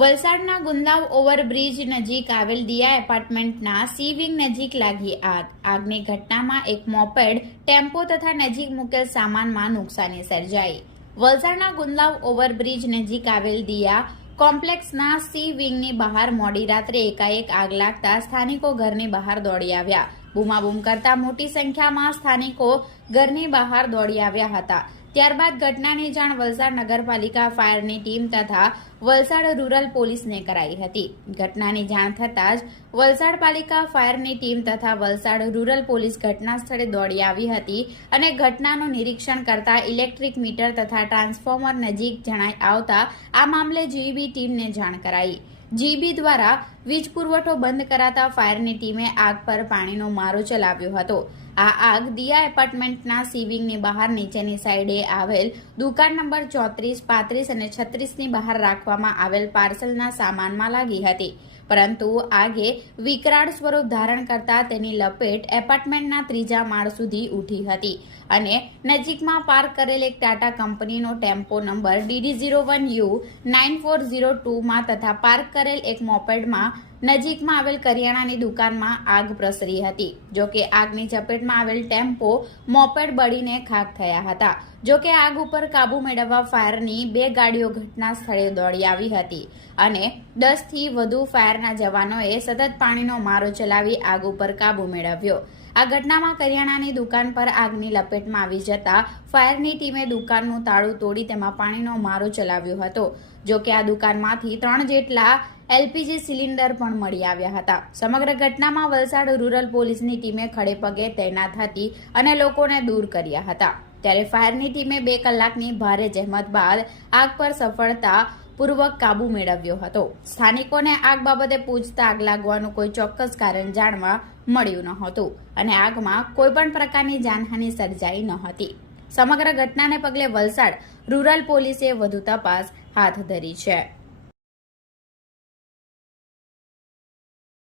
વલસાડના ગુંદાવ ઓવરબ્રિજ નજીક આવેલ દિયા એપાર્ટમેન્ટના સી વિંગ નજીક લાગી આગ. આગની ઘટનામાં એક મોપેડ, ટેમ્પો તથા નજીક મૂકેલ સામાનમાં નુકસાની સર્જાઈ. વલસાડના ગુંદાવ ઓવરબ્રિજ નજીક આવેલ દિયા કોમ્પ્લેક્સના સી વિંગની બહાર મોડી રાત્રે એકાએક આગ લાગતા સ્થાનિકો ઘરની બહાર દોડી આવ્યા. બૂમાબૂમ કરતા મોટી સંખ્યામાં સ્થાનિકો ઘરની બહાર દોડી આવ્યા હતા. ત્યારબાદ ઘટનાની જાણ વલસાડ નગરપાલિકા ફાયરની ટીમ તથા વલસાડ રૂરલ પોલીસને કરાઈ હતી. ઘટનાની જાણ થતાં જ વલસાડ પાલિકા ફાયરની ટીમ તથા વલસાડ રૂરલ પોલીસ ઘટના સ્થળે દોડી આવી હતી અને ઘટનાનું નિરીક્ષણ કરતા ઇલેક્ટ્રિક મીટર તથા ટ્રાન્સફોર્મર નજીક જણાઈ આવતા આ મામલે જીબી ટીમને જાણ કરાઈ. જીબી દ્વારા વીજ પુરવઠો બંધ કરાતા ફાયરની ટીમે આગ પર પાણીનો મારો ચલાવ્યો હતો. આ આગ દિયા એપાર્ટમેન્ટના સીવિંગની બહાર નીચેની સાઈડે આવેલ દુકાન નંબર ચોત્રીસ, પાંત્રીસ અને છત્રીસની બહાર રાખવામાં આવેલ પાર્સલના સામાનમાં લાગી હતી. પરંતુ આગે વિકરાળ સ્વરૂપ ધારણ કરતા તેની લપેટ એપાર્ટમેન્ટના ત્રીજા માળ સુધી ઉઠી હતી અને નજીકમાં પાર્ક કરેલ એક ટાટા કંપનીનો tempo number DD zero one U nine four zero ટુમાં તથા પાર્ક કરેલ એક મોપેડમાં નજીકમાં આવેલ કરિયાણાની દુકાનમાં આગ પ્રસરી હતી. જો કે આગની ચપેટમાં આવેલ ટેમ્પો મોપેડ બળીને ખાક થયા હતા. જો કે આગ ઉપર કાબુ મેળવવા ફાયરની બે ગાડીઓ ઘટના સ્થળે દોડી આવી હતી અને દસથી વધુ ફાયરના જવાનોએ સતત પાણીનો મારો ચલાવી આગ ઉપર કાબુ મેળવ્યો. આ ઘટનામાં કરિયાણાની દુકાન પર આગની લપેટમાં આવી જતા ફાયરની ટીમે દુકાનનું તાળું તોડી તેમાં પાણીનો મારો ચલાવ્યો હતો. જો કે આ દુકાનમાંથી ત્રણ જેટલા એલપીજી સિલિન્ડર પણ મળી આવ્યા હતા. સમગ્ર ઘટનામાં વલસાડ રૂરલ પોલીસની ટીમે ખડે પગે તૈનાત હતી અને લોકોને દૂર કર્યા હતા. ત્યારે ફાયરની ટીમે બે કલાકની ભારે જહેમત બાદ આગ પર સફળતા પૂર્વક કાબુ મેળવ્યો હતો. સ્થાનિકોને આગ બાબતે પૂછતા આગ લાગવાનું કોઈ ચોક્કસ કારણ જાણવા મળ્યું ન હતું અને આગમાં કોઈ પણ પ્રકારની જાનહાનિ સર્જાઈ ન હતી. સમગ્ર ઘટનાને પગલે વલસાડ રૂરલ પોલીસે વધુ તપાસ હાથ ધરી છે.